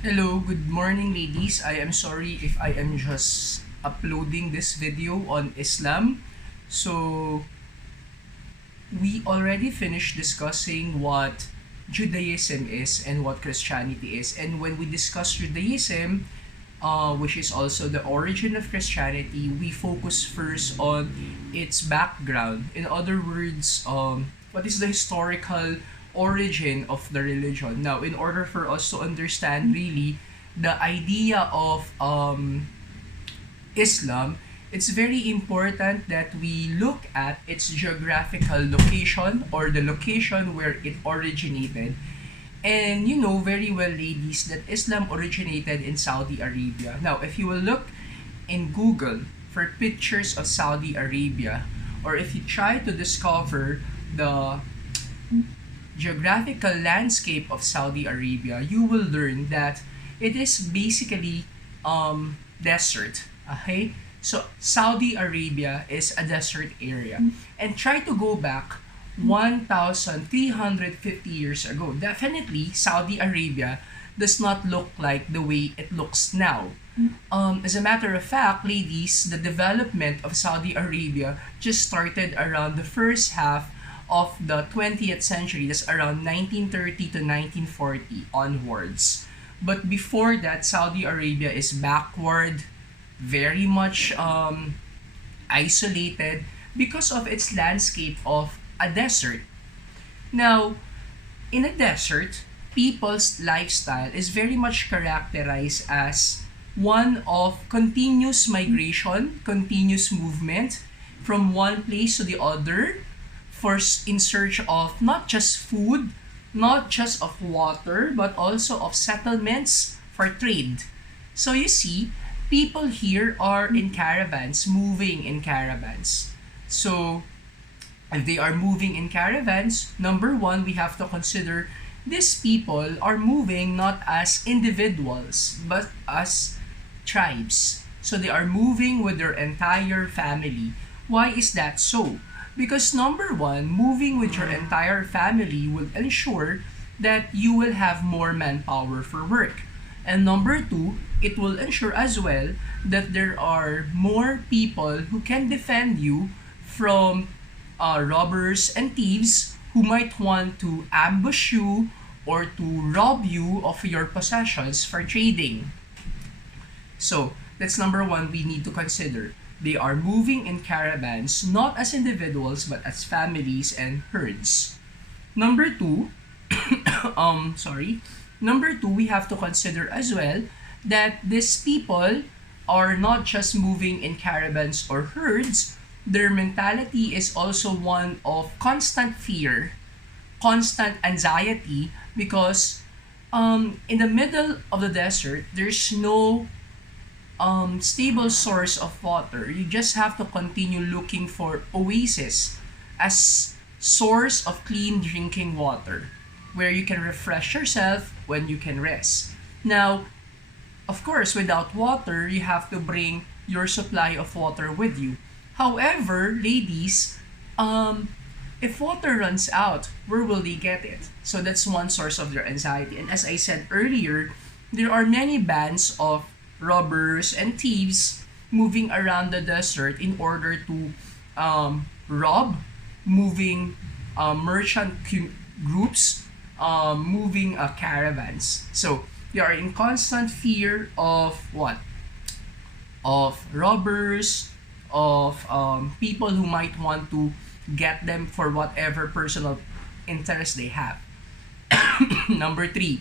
Hello, good morning, ladies. I am sorry if I am just uploading this video on Islam. So, we already finished discussing what Judaism is and what Christianity is. And when we discuss Judaism, which is also the origin of Christianity, we focus first on its background. In other words, what is the historical origin of the religion? Now, in order for us to understand really the idea of Islam, it's very important that we look at its geographical location or the location where it originated. And you know very well, ladies, that Islam originated in Saudi Arabia. Now, if you will look in Google for pictures of Saudi Arabia, or if you try to discover the geographical landscape of Saudi Arabia, you will learn that it is basically desert. Okay? So Saudi Arabia is a desert area. And try to go back 1,350 years ago. Definitely, Saudi Arabia does not look like the way it looks now. As a matter of fact, ladies, the development of Saudi Arabia just started around the first half of the 20th century. That's around 1930 to 1940 onwards. But before that, Saudi Arabia is backward, very much isolated because of its landscape of a desert. Now, in a desert, people's lifestyle is very much characterized as one of continuous migration, continuous movement from one place to the other in search of not just food, not just of water, but also of settlements for trade. So you see, people here are in caravans, moving in caravans. So if they are moving in caravans, number one, we have to consider these people are moving not as individuals, but as tribes. So they are moving with their entire family. Why is that so? Because number one, moving with your entire family will ensure that you will have more manpower for work. And number two, it will ensure as well that there are more people who can defend you from robbers and thieves who might want to ambush you or to rob you of your possessions for trading. So that's number one we need to consider. They are moving in caravans not as individuals but as families and herds. Number two, sorry. Number two, we have to consider as well that these people are not just moving in caravans or herds, their mentality is also one of constant fear, constant anxiety, because in the middle of the desert, there's no stable source of water. You just have to continue looking for oasis as source of clean drinking water where you can refresh yourself when you can rest. Now, of course, without water, you have to bring your supply of water with you. However, ladies, if water runs out, where will they get it? So that's one source of their anxiety. And as I said earlier, there are many bands of robbers and thieves moving around the desert in order to rob, moving groups, moving caravans. So they are in constant fear of what? Of robbers, of people who might want to get them for whatever personal interest they have. Number three,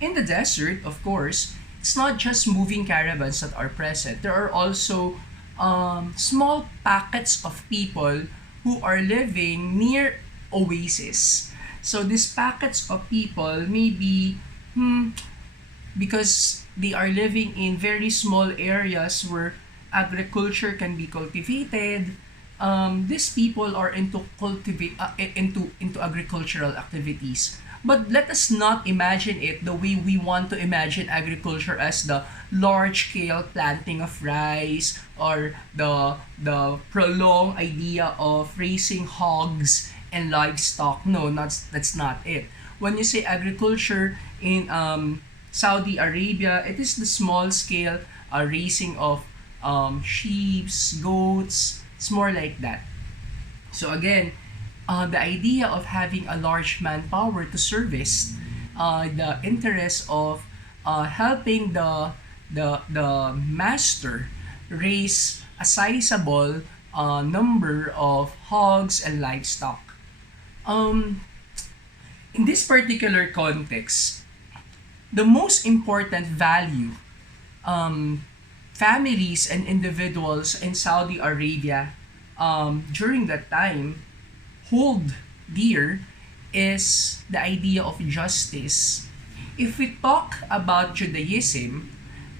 in the desert, of course, it's not just moving caravans that are present. There are also small packets of people who are living near oasis. So these packets of people may be because they are living in very small areas where agriculture can be cultivated. These people are into agricultural activities. But let us not imagine it the way we want to imagine agriculture as the large scale planting of rice or the prolonged idea of raising hogs and livestock. No, that's not it. When you say agriculture in Saudi Arabia, it is the small scale raising of sheep, goats. It's more like that. So again, the idea of having a large manpower to service the interest of helping the master raise a sizable number of hogs and livestock. Um, in this particular context, the most important value um, families and individuals in Saudi Arabia during that time hold dear is the idea of justice. If we talk about Judaism,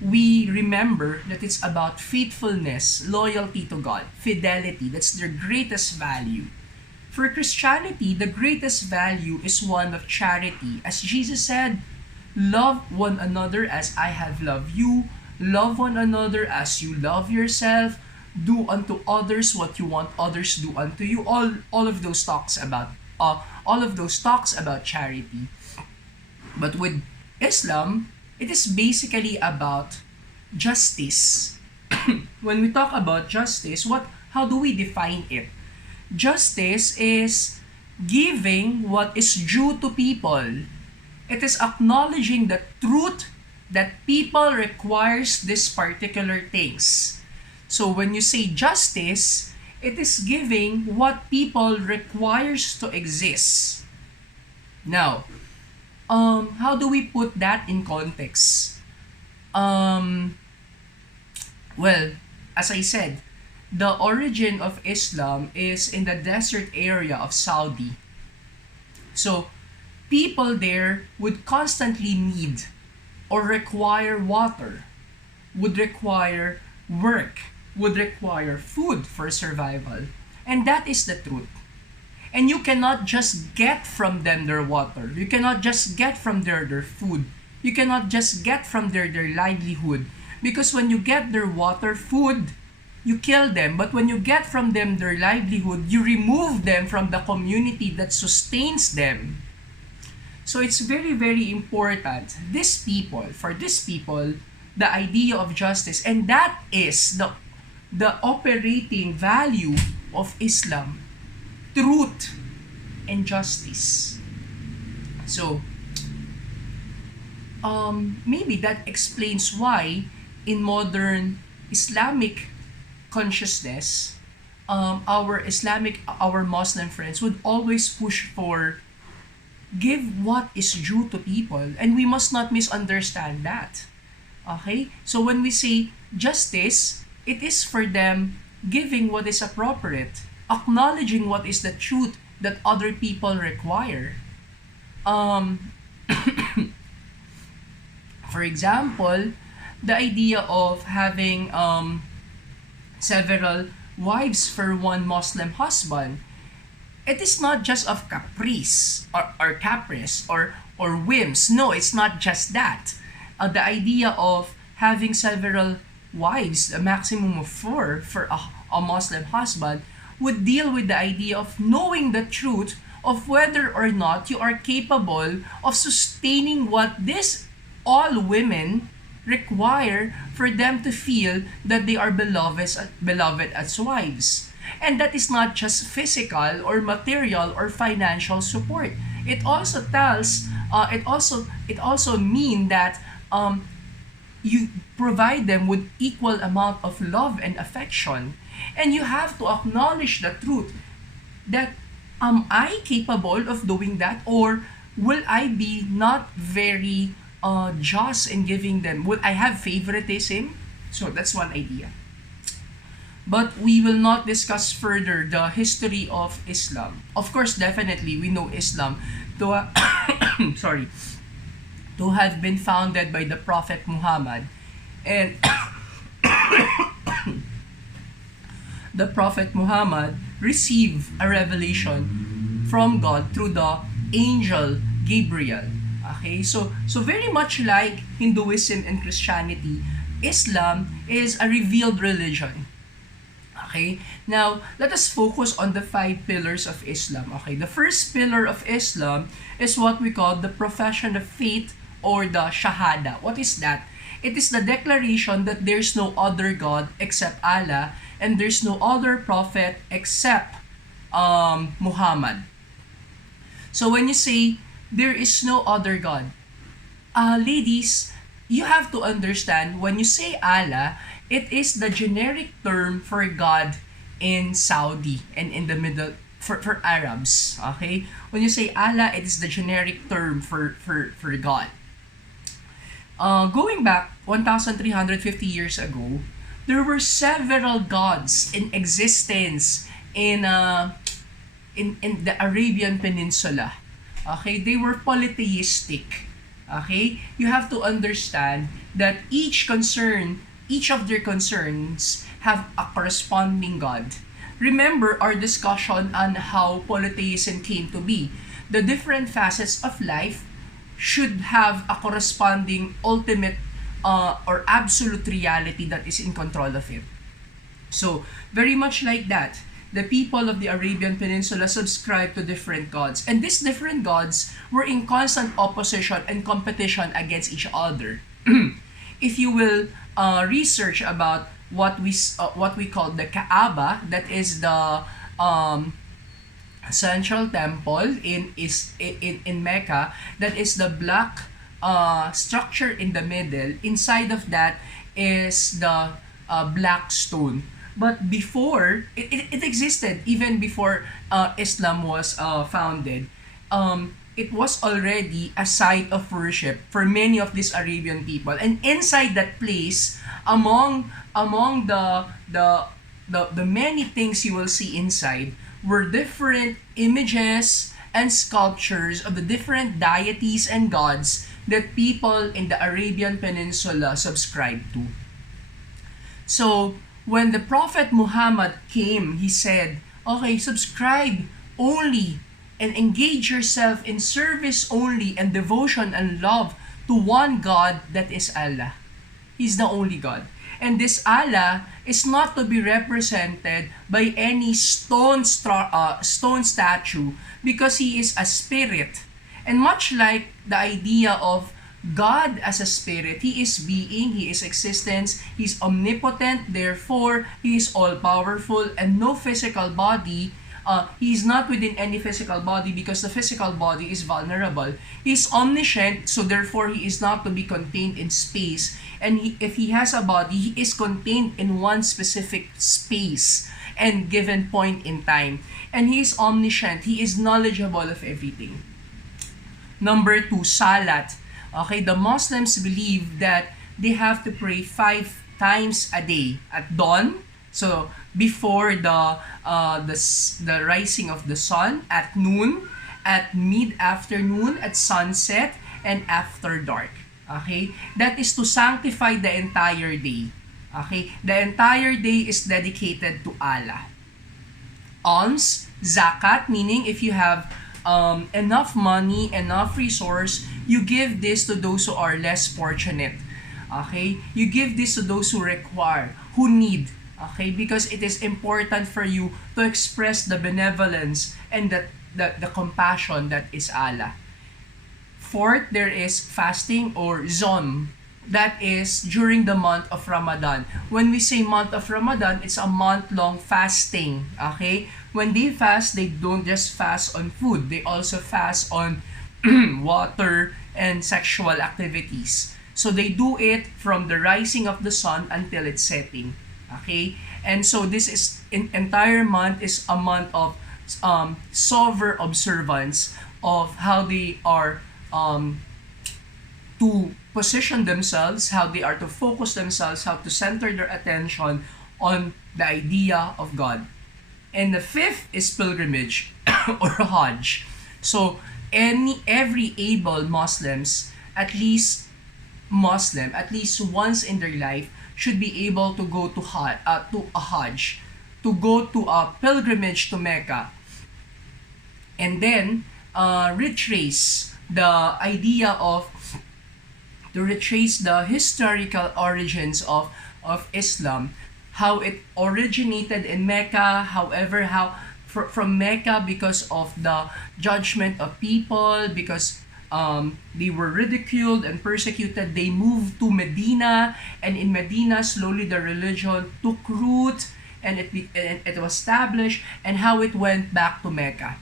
we remember that it's about faithfulness, loyalty to God, fidelity. That's their greatest value. For Christianity, the greatest value is one of charity. As Jesus said, love one another as I have loved you. Love one another as you love yourself. Do unto others what you want others do unto you. All of those talks about charity. But with Islam, it is basically about justice. When we talk about justice, how do we define it? Justice is giving what is due to people. It is acknowledging the truth that people requires this particular things. So when you say justice, it is giving what people requires to exist. Now, how do we put that in context? Um, well, as I said, the origin of Islam is in the desert area of Saudi. So, people there would constantly need or require water, would require work, would require food for survival. And that is the truth. And you cannot just get from them their water. You cannot just get from their food. You cannot just get from their livelihood. Because when you get their water, food, you kill them. But when you get from them their livelihood, you remove them from the community that sustains them. So it's very, very important. For these people, the idea of justice, and that is the operating value of Islam, truth and justice. So, maybe that explains why in modern Islamic consciousness, our Muslim friends would always push for give what is due to people, and we must not misunderstand that. Okay? So when we say justice, it is for them giving what is appropriate, acknowledging what is the truth that other people require. Um, for example, the idea of having several wives for one Muslim husband, it is not just of caprice or whims. No, it's not just that. The idea of having several wives, a maximum of 4 for a Muslim husband, would deal with the idea of knowing the truth of whether or not you are capable of sustaining what this all women require for them to feel that they are beloved as wives. And that is not just physical or material or financial support. It also mean that you provide them with equal amount of love and affection. And you have to acknowledge the truth that am I capable of doing that, or will I be not very just in giving them? Will I have favoritism? So that's one idea. But we will not discuss further the history of Islam. Of course, definitely we know Islam to sorry, to have been founded by the Prophet Muhammad, and the Prophet Muhammad received a revelation from God through the angel Gabriel. Okay, so very much like Hinduism and Christianity, Islam is a revealed religion. Okay, now let us focus on the five pillars of Islam. Okay, the first pillar of Islam is what we call the profession of faith or the Shahada. What is that? It is the declaration that there's no other God except Allah and there's no other prophet except Muhammad. So when you say there is no other God, ladies, you have to understand when you say Allah, it is the generic term for God in Saudi and in the middle for Arabs. Okay? When you say Allah, it is the generic term for God. Going back 1,350 years ago, there were several gods in existence in the Arabian Peninsula. Okay? They were polytheistic. Okay? You have to understand that each of their concerns have a corresponding God. Remember our discussion on how polytheism came to be. The different facets of life should have a corresponding ultimate or absolute reality that is in control of it. So, very much like that, the people of the Arabian Peninsula subscribed to different gods. And these different gods were in constant opposition and competition against each other. If you will research about what we call the Kaaba, that is the central temple in Mecca, that is the black structure in the middle. Inside of that is the black stone. But before, it existed even before Islam was founded. It was already a site of worship for many of these Arabian people. And inside that place, among the many things you will see inside were different images and sculptures of the different deities and gods that people in the Arabian Peninsula subscribed to. So, when the Prophet Muhammad came, he said, okay, subscribe only and engage yourself in service only and devotion and love to one God, that is Allah. He's the only God. And this Allah is not to be represented by any stone statue because He is a spirit. And much like the idea of God as a spirit, He is being, He is existence, He is omnipotent, therefore He is all-powerful and no physical body. He is not within any physical body because the physical body is vulnerable. He is omniscient, so therefore He is not to be contained in space. And if He has a body, He is contained in one specific space and given point in time. And He is omniscient. He is knowledgeable of everything. Number 2, Salat. Okay, the Muslims believe that they have to pray 5 times a day at dawn. So before the rising of the sun, at noon, at mid-afternoon, at sunset, and after dark. Okay? That is to sanctify the entire day. Okay? The entire day is dedicated to Allah. Alms, zakat, meaning if you have enough money, enough resource, you give this to those who are less fortunate. Okay? You give this to those who require, who need. Okay, because it is important for you to express the benevolence and the compassion that is Allah. Fourth, there is fasting or Zom. That is during the month of Ramadan. When we say month of Ramadan, it's a month-long fasting. Okay? When they fast, they don't just fast on food. They also fast on water and sexual activities. So they do it from the rising of the sun until its setting. Okay? And so this is entire month is a month of sober observance of how they are to position themselves, how they are to focus themselves, how to center their attention on the idea of God. And the fifth is pilgrimage or Hajj. So every able Muslims, at least once in their life, should be able to go to a Hajj, to go to a pilgrimage to Mecca, and then retrace the historical origins of Islam how it originated in Mecca. However, how from Mecca, because of the judgment of people, because they were ridiculed and persecuted, they moved to Medina, and in Medina, slowly the religion took root, and it was established, and how it went back to Mecca.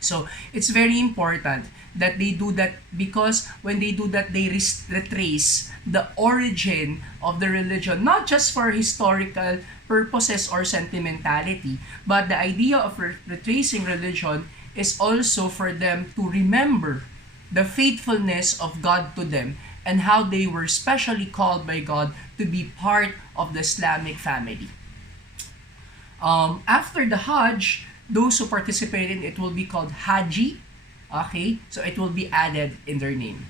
So it's very important that they do that, because when they do that, they retrace the origin of the religion, not just for historical purposes or sentimentality, but the idea of retracing religion is also for them to remember the faithfulness of God to them, and how they were specially called by God to be part of the Islamic family. After the Hajj, those who participate in it will be called Haji. Okay, so it will be added in their name.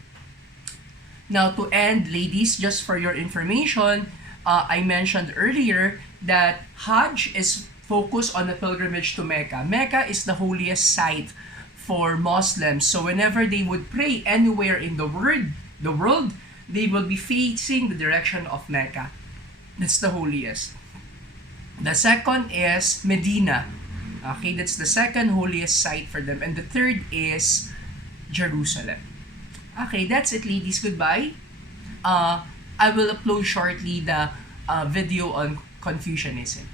Now, to end, ladies, just for your information, I mentioned earlier that Hajj is focused on the pilgrimage to Mecca. Mecca is the holiest site for Muslims. So whenever they would pray anywhere in the world, they will be facing the direction of Mecca. That's the holiest. The second is Medina. Okay, that's the second holiest site for them. And the third is Jerusalem. Okay, that's it, ladies. Goodbye. I will upload shortly the video on Confucianism.